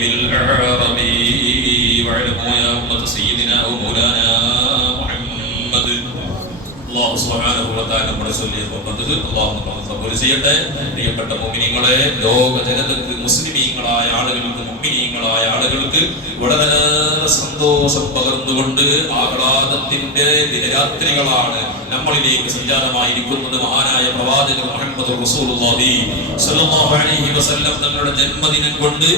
بالعربي واعلموا يا أمة سيدنا ومولانا محمد അല്ലാഹു സുബ്ഹാനഹു വ തആല നമ്മുടെ ചൊല്ലിയ അല്ലാഹു കബൂൽ ചെയ്യട്ടെ. പ്രിയപ്പെട്ട മുഅ്മിനീങ്ങളെ, ലോക ജനതക്ക്, മുസ്ലിമീങ്ങളായ ആളുകൾക്ക്, മുഅ്മിനീങ്ങളായ ആളുകൾക്ക് വളരെ സന്തോഷം പകർന്നുകൊണ്ട് ആഹ്ലാദത്തിന്റെ ദിനരാത്രികളാണ് നമ്മളിലേക്ക് സഞ്ചാരമായിരിക്കുന്നത്. മഹാനായ പ്രവാചകൻ മുഹമ്മദ് റസൂലുള്ളാഹി സ്വല്ലല്ലാഹു അലൈഹി വസല്ലം തങ്ങളുടെ ജന്മദിനം കൊണ്ട്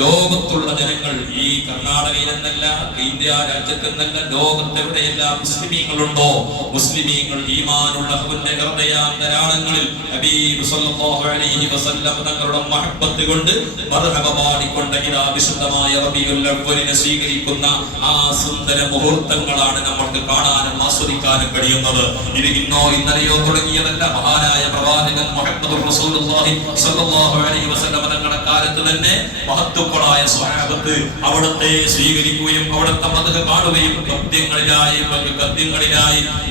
ലോകത്തുള്ള ജനങ്ങൾ, ഈ കർണാടകയിൽ എന്നല്ല, ഇന്ത്യ രാജ്യത്തെന്നല്ല, ലോകത്തെവിടെയെല്ലാം മുസ്ലിമീങ്ങളുണ്ടോ, മുസ്ലിമീങ്ങൾ ഈമാനുള്ള ഹൃദയാന്തരാളങ്ങളിൽ ഹബീബ് സ്വല്ലല്ലാഹു അലൈഹി വസല്ലം തങ്ങളുടെ മഹബ്ബത്ത് കൊണ്ട് മർഹബ പാടിക്കൊണ്ട് ഇതാ വിശുദ്ധമായ റബീഉൽ അവ്വലിനെ സ്വീകരിക്കുന്ന ആ സുന്ദര മുഹൂർത്തങ്ങളാണ് നമ്മൾക്ക് കാണാനും ആസ്വദിക്കാനും കഴിയുന്നത്. ഇത് ഇന്നോ ഇന്നലെയോ തുടങ്ങിയതല്ല. മഹാനായ പ്രവാചകൻ മുഹമ്മദ് റസൂലുള്ളാഹി സ്വല്ലല്ലാഹു അലൈഹി വസല്ലം തങ്ങളുടെ കാലത്ത് തന്നെ മഹത്തുക്കളായ സ്വഹാബത്ത് അവിടത്തെ സ്വീകരിക്കുകയും അവിടുത്തെ മദ്ഹ് കാണുകയും ഗദ്യങ്ങളിലായി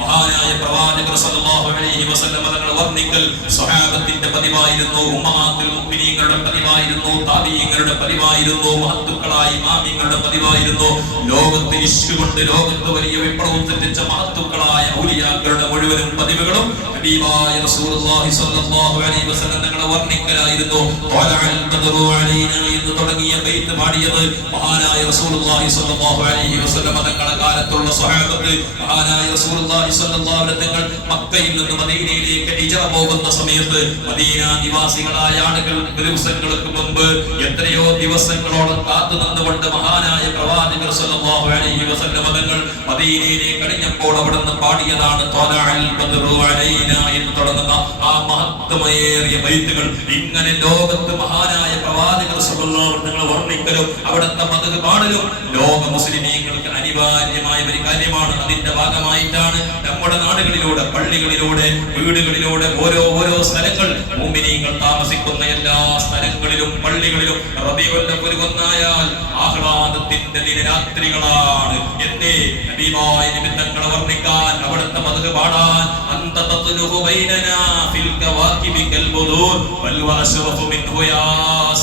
മഹാനായ പ്രവാചകർ സല്ലല്ലാഹു അലൈഹി വസല്ലം തങ്ങൾ വർണ്ണിക്കൽ സ്വഹാബത്തിന്റെ പതിവായിരുന്നു, ഉമ്മമാത്തുൽ മുഅ്മിനീങ്ങളുടെ പതിവായിരുന്നു, താബിഈങ്ങളുടെ പതിവായിരുന്നു, മഹത്തുക്കളായ ഇമാമിങ്ങളുടെ പതിവായിരുന്നു. ലോകത്തെ ഇശ്ക് കൊണ്ട് ലോകത്ത് വലിയ വിപ്ലവം സൃഷ്ടിച്ച മഹത്തുക്കളായ ഔലിയാക്കളുടെ മുഴുവനും പതിവുകളും ഹബീബായ റസൂലുള്ളാഹി സ്വല്ലല്ലാഹു അലൈഹി വസല്ലം തങ്ങളെ വർണ്ണിക്കലായിരുന്നു. ത്വലഅൽ ബദ്റു അലൈനാ എന്ന് തുടങ്ങിയ ബൈത്ത് പാടിയത് മഹാനായ റസൂലുള്ളാഹി സ്വല്ലല്ലാഹു അലൈഹി വസല്ലം തങ്ങളുടെ കാലത്തുള്ള സ്വഹാബത്ത്. മഹാനായ റസൂലുള്ളാഹി സ്വല്ലല്ലാഹു അലൈഹി തങ്ങൾ മക്കയിൽ നിന്ന് മദീനയിലേക്ക് ഹിജ്റ പോകുന്ന സമയത്ത് മദീന നിവാസികളായ ആളുകൾ ദിവസങ്ങൾക്ക് മുമ്പ് എത്രയോ ദിവസങ്ങളോളം കാത്തു നിന്നുകൊണ്ട് മഹാനായ പ്രവാചകർ സ്വല്ലല്ലാഹു അലൈഹി വസല്ലം തങ്ങൾ മദീനയിലേക്ക് കഴിഞ്ഞപ്പോൾ അവിടുന്ന് പാടിയതാണ് ത്വലഅൽ ബദ്റു അലൈനാ എന്ന് തുടങ്ങുന്ന ആ മഹത്വമേറിയ ബൈത്തുകൾ. ഇങ്ങനെ ലോകത്ത് മഹാനായ പ്രവാചകർ സ്വല്ലല്ലാഹു അലൈഹി തങ്ങൾ വർണ്ണിക്കലും അവിടുത്തെ മദ്ഹ് പാടലും ലോക മുസ്ലിമീങ്ങൾക്ക് അനിവാര്യമായ ഒരു കാര്യമാണ്. അതിന്റെ ഭാഗമായിട്ടാണ് നമ്മുടെ നാടുകളിലൂടെ, പള്ളികളിലൂടെ, വീടുകളിലൂടെ, ഓരോ സ്ഥലങ്ങൾ, മുഅ്മിനീങ്ങൾ താമസിക്കുന്ന എല്ലാ സ്ഥലങ്ങളിലും പള്ളികളിലും റബീഉൽ അവ്വൽ ഒന്നായാൽ ആഹ്ലാദത്തിന്റെ ദിനരാത്രികളാണ്. എന്തേ? ഹബീബായ നിമിത്തങ്ങളെ വർണ്ണിക്കാൻ, അവിടുത്തെ മദ്ഹ് പാടാൻ. അന്ത തത്ലുഹു ബൈനനാ ഫിൽ കവാകിബി കൽ ബുദൂർ വൽ വഅശ്റഫു മിൻഹു യാ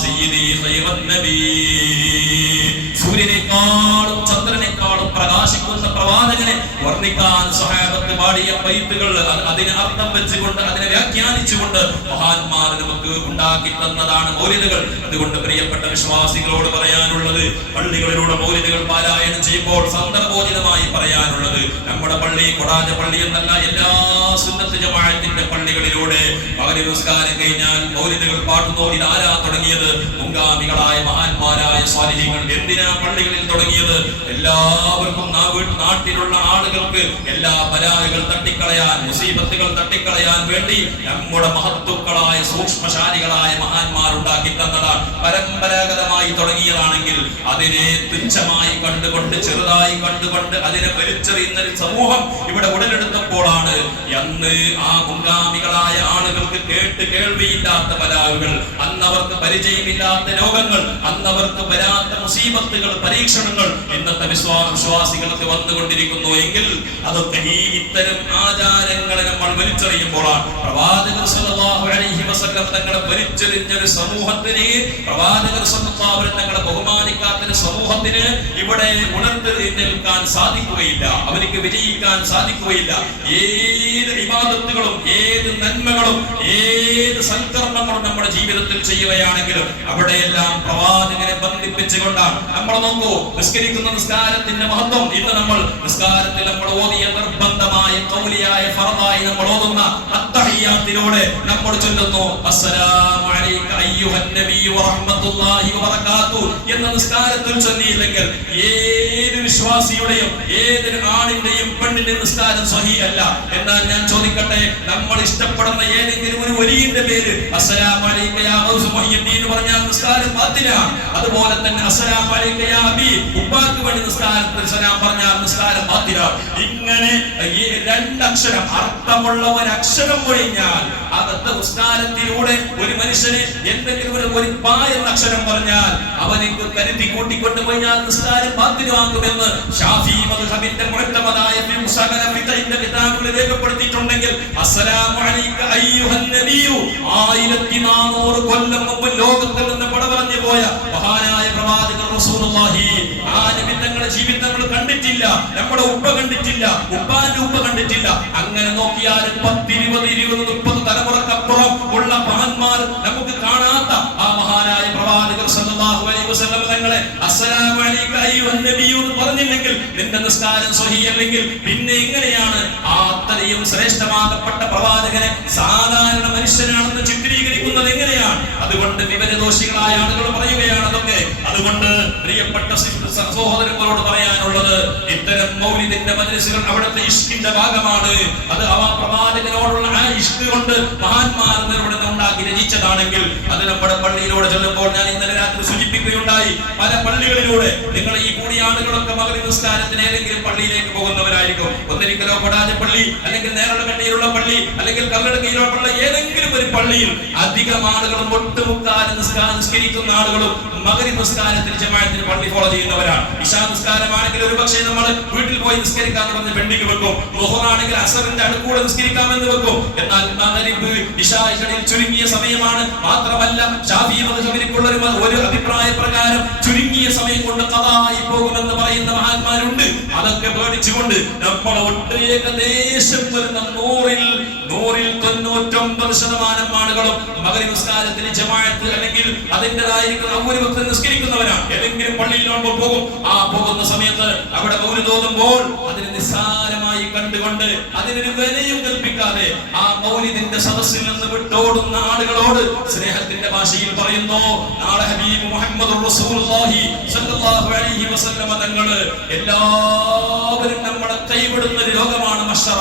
സയ്യിദി ഖൈറൻ നബി. സൂര്യനേക്കാളും ചന്ദ്രനേക്കാളും പ്രകാശിക്കുന്ന പ്രവാചകനെ വർണ്ണിക്കാൻ സ്വഹാബത്ത് പാടിയ ബൈത്തുകൾ, അതിന് അർത്ഥം വെച്ചുകൊണ്ട്, അതിനെ വ്യാഖ്യാനിച്ചുകൊണ്ട് മഹാന്മാർ നമുക്ക് ഉണ്ടാക്കി തന്നതാണ് മൗലിദുകൾ. അതുകൊണ്ട് പ്രിയപ്പെട്ട വിശ്വാസികളോട് പറയാനുള്ളത്, പള്ളികളിലൂടെ മൗലിദുകൾ പാരായണം ചെയ്യുമ്പോൾ സന്ദർഭോചിതമായി പറയാനുള്ളത്, നമ്മുടെ പള്ളി കൊടാജ പള്ളി എന്നല്ല, എല്ലാ സുന്നത്ത് ജമാഅത്തിന്റെ പള്ളികളിലൂടെ മഗ്‌രിബ് നിസ്കാരം കഴിഞ്ഞാൽ മൗലിദുകൾ പാടുന്നു. ഇതാരാ തുടങ്ങിയത്? മുൻഗാമികളായ മഹാന്മാരായ സ്വാലിഹീങ്ങൾ. എന്തിനാ പള്ളികളിൽ തുടങ്ങിയത്? എല്ലാവർക്കും നാട്ടിലുള്ള ആളുകൾക്ക് എല്ലാ ബലാഹുകൾ തട്ടിക്കളയാൻ, മുസീബത്തുകൾ തട്ടിക്കളയാൻ വേണ്ടി നമ്മുടെ മഹത്തുക്കളായ സൂക്ഷ്മശാലികളായ മഹാന്മാർ ഉണ്ടാക്കി തന്നതാണ്. പരമ്പരാഗതമായി തുടങ്ങിയതാണെങ്കിൽ അതിനെ തുച്ഛമായി കണ്ടുകൊണ്ട്, ചെറുതായി കണ്ടുകൊണ്ട് അതിനെ വലിച്ചെറിയുന്ന ഒരു സമൂഹം ഇവിടെ ഉടലെടുത്തപ്പോഴാണ് അന്ന് ആ മുൻഗാമികളായ ആളുകൾക്ക് കേൾവിയില്ലാത്ത ബലാഹുകൾ, അന്നവർക്ക് പരിചയമില്ലാത്ത രോഗങ്ങൾ, അന്നവർക്ക് വരാത്ത മുസീബത്തുകൾ, പരീക്ഷണങ്ങൾ ഇന്നത്തെ വിശ്വാസികൾക്ക് വന്നുകൊണ്ടിരിക്കുന്നു. എങ്കിൽ അതൊക്കെ ഈ ഇത്തരം ആചാരങ്ങളെ നമ്മൾ വലിച്ചെറിയുമ്പോഴാണ്. പ്രവാചകർ സ്വല്ലല്ലാഹു അലൈഹി വസല്ലം തങ്ങളെ വലിച്ചെറിഞ്ഞ ഒരു സമൂഹത്തിന്, പ്രവാചകർ സ്വല്ലല്ലാഹു അലൈഹി തങ്ങളെ ബഹുമാനിക്കാത്ത ഒരു സമൂഹത്തിന് ഇവിടെ ഉണർന്നെഴുന്നേൽക്കാൻ സാധിക്കുകയില്ല, അവർക്ക് വിജയിക്കാൻ സാധിക്കുകയില്ല. ഏത് ഇബാദത്തുകളും, ഏത് നന്മകളും, ഏത് സൽക്കർമ്മങ്ങളും നമ്മുടെ ജീവിതത്തിൽ ചെയ്യുകയാണെങ്കിലും അവിടെയെല്ലാം പ്രവാചകനെ ബന്ധിപ്പിച്ചുകൊണ്ടാണ്. നമ്മൾ നോക്കൂ, നിസ്കരിക്കുന്ന നിസ്കാരത്തിന്റെ മഹത്വം. ഇന്ന് നമ്മൾ നിസ്കാരത്തിൽ നമ്മൾ ഓതിയ നിർബന്ധമായ ഖൗലിയായ ഫർദായി നമ്മൾ ഓതുന്ന അത്തഹിയ്യാത്തിലൂടെ നമ്മൾ ചൊല്ലുന്നു അസ്സലാമു അലൈക അയ്യുഹൻ നബിയ്യു വറഹ്മത്തുള്ളാഹി വബറകാതുഹു എന്ന നിസ്കാരത്തിൽ ചൊല്ലിയില്ലെങ്കിൽ ഏത് വിശ്വാസിയുടെയും, ഏതൊരു ആണിന്റെയും പെണ്ണിന്റെയും നിസ്കാരം സ്വഹീഹ് അല്ല. എന്നാൽ ഞാൻ ചോദിക്കട്ടെ, നമ്മൾ ഇഷ്ടപ്പെടുന്ന ഏതെങ്കിലും ഒരു വലിയുടെ പേര് അസ്സലാമു അലൈക യാ ഗൗസ് മുഹ്യിദ്ദീൻ എന്ന് പറഞ്ഞാൽ നിസ്കാരം ബാത്തിലാണ്. അതുപോലെ തന്നെ അസ്സലാമു അലൈക യാ അബി, ഉപ്പാക്ക് വേണ്ടി നിസ്കാരത്തിൽ സലാം പറഞ്ഞാൽ നിസ്കാരം ബാത്തിലാണ്. ഇങ്ങനെ രണ്ടക്ഷരം, അർത്ഥമുള്ള ഒരു അക്ഷരം ഒഴിഞ്ഞാൽ അകത്തെ നിസ്കാരത്തിലൂടെ ഒരു മനുഷ്യന് എന്തെങ്കിലും ഒരു പാ എന്ന അക്ഷരം പറഞ്ഞാൽ അവനിക്ക് കരുതി കൂട്ടിക്കൊണ്ട് പോയാൽ നിസ്കാരം ബാത്തിലാകുമെന്ന് ശാഫിഈ മദ്ഹബിന്റെ മുഅത്തമദായ സകല ഫിഖഹിന്റെ കിതാബുകളിൽ രേഖപ്പെടുത്തിയിട്ടുണ്ടെങ്കിൽ അസ്സലാമു അലൈക അയ്യുഹൻ നബിയ്യു 1400 കൊല്ലം മുമ്പ് ലോകത്തിൽ നിന്ന് പട പറഞ്ഞു പോയ മഹാനായ പ്രവാചകൻ റസൂലുള്ളാഹി. ആ നബി തങ്ങളുടെ ജീവിതം നമ്മൾ കണ്ടിട്ടില്ല, നമ്മുടെ ഉപ്പ കണ്ടിട്ടില്ല, ഉപ്പാന്റെ ഉപ്പ കണ്ടിട്ടില്ല. അങ്ങനെ നോക്കിയാൽ 10, 20, 30 തലമുറക്കപ്പുറം ഉള്ള മഹാന്മാർ നമുക്ക് കാണാത്ത ആ മഹാനായ പ്രവാചകർ സല്ലല്ലാഹു അലൈഹി വസല്ലം തങ്ങളെ അസ്സലാമു അലൈക അയ്യുഹൻ നബിയു എന്ന് പറഞ്ഞില്ലെങ്കിൽ നിന്റെ നിസ്കാരം സ്വഹീഹല്ലെങ്കിൽ പിന്നെ എങ്ങനെയാണ് ആ അത്രയും ശ്രേഷ്ഠമാകപ്പെട്ട പ്രവാചകനെ സാധാരണ മനുഷ്യനാണെന്ന് ചിത്രീകരിക്കുന്നത് എങ്ങനെയാണ്? അതുകൊണ്ട് വിവരദോഷികളായ ആളുകൾ പറയുകയാണ് അതൊക്കെ. അതുകൊണ്ട് പ്രിയപ്പെട്ട സഹോദരങ്ങളോട് പറയാനുള്ളത്, ഇത്തരം മൗലിദിന്റെ മജ്ലിസുകൾ അവിടുത്തെ ഇഷ്കിന്റെ ഭാഗമാണ്. അത് ആ പ്രവാചകനോടുള്ള ആ ഇഷ്ക് കൊണ്ട് മഹാന്മാർ ഇവിടെ ഉണ്ടാക്കി രചിച്ചതാണെങ്കിൽ അത് നമ്മുടെ പള്ളിയിലൂടെ ചെല്ലുമ്പോൾ ഞാൻ ഇന്നലെ രാത്രി സൂചിപ്പിക്കുകയുണ്ടായി, പല പള്ളികളിലൂടെ നിങ്ങൾ ഈ കൂടിയ ആളുകളൊക്കെ മഗ്‌രിബ് നിസ്കാരത്തിന് ഏതെങ്കിലും പള്ളിയിലേക്ക് പോകുന്നവരായിരിക്കും. ഒന്നിരിക്കലോ കൊടാജപ്പള്ളി, അല്ലെങ്കിൽ നേരളക്കണ്ടിയിലുള്ള പള്ളി, അല്ലെങ്കിൽ കല്ലടക്കയിലുള്ള പള്ളി, ഏതെങ്കിലും ഒരു പള്ളിയിൽ അധികം ആളുകളും ഒട്ടുമുക്കാലും നിസ്കരിക്കുന്ന ആളുകളും മഗ്‌രിബ് നിസ്കാരത്തിന് ജമാഅത്തിന് പള്ളി ഫോളോ ചെയ്യുന്നവരാണ്. ഇശാ നിസ്കാരമാണെങ്കിൽ ഒരു പക്ഷേ നമ്മൾ വീട്ടിൽ പോയി നിസ്കരിക്കാന്ന് പറഞ്ഞ് പെൻഡിങ് വെക്കും. ളുഹറാണെങ്കിൽ അസറിന്റെ അടുക്കൂടെ നിസ്കരിക്കാമെന്ന് വെക്കും. എന്നാൽ മഗ്‌രിബ് ഇശാഇകളിൽ ചുരുങ്ങിയ സമയമാണ്. മാത്രമല്ല ശാഫിഈ മദ്ഹബിലുള്ള ഒരു അഭിപ്രായ പ്രകാരം ചുരുങ്ങിയ സമയം കൊണ്ട് ഖദായി പോകുമെന്ന് പറയുന്ന മഹാന്മാരുണ്ട്. അതൊക്കെ പേടിച്ചുകൊണ്ട് നമ്മൾ ഏകദേശം വരുന്ന 99% ആളുകളും മഗ്‌രിബ് നിസ്കാരത്തിന് ജമാഅത്ത് അല്ലെങ്കിൽ അതിൻ്റെതായിരിക്കുന്ന ഒരു വക്ത് നിസ്കരിക്കുന്നവരാണ്. ഏതെങ്കിലും പള്ളിയിൽ പോകും. ആ പോകുന്ന സമയത്ത് അവിടെ മൗലിദ് ഓതുമ്പോൾ അതിനെ നിസ്സാരമായി കണ്ടുകൊണ്ട് അതിനൊരു വിലയും കൽപ്പിക്കാതെ ആ മൗലിദിന്റെ സദസ്സിൽ നിന്ന് വിട്ടോടുന്ന ആളുകളോട് സ്നേഹത്തിന്റെ ഭാഷയിൽ പറയുന്നു, നാളെ ഹബീബ് മുഹമ്മദുർ റസൂലുള്ളാഹി സ്വല്ലല്ലാഹു അലൈഹി വസല്ലം തങ്ങള് എല്ലാവരും നമ്മളെ കൈവിടുന്ന ഒരു ലോകമാണ് മഹ്ശറ.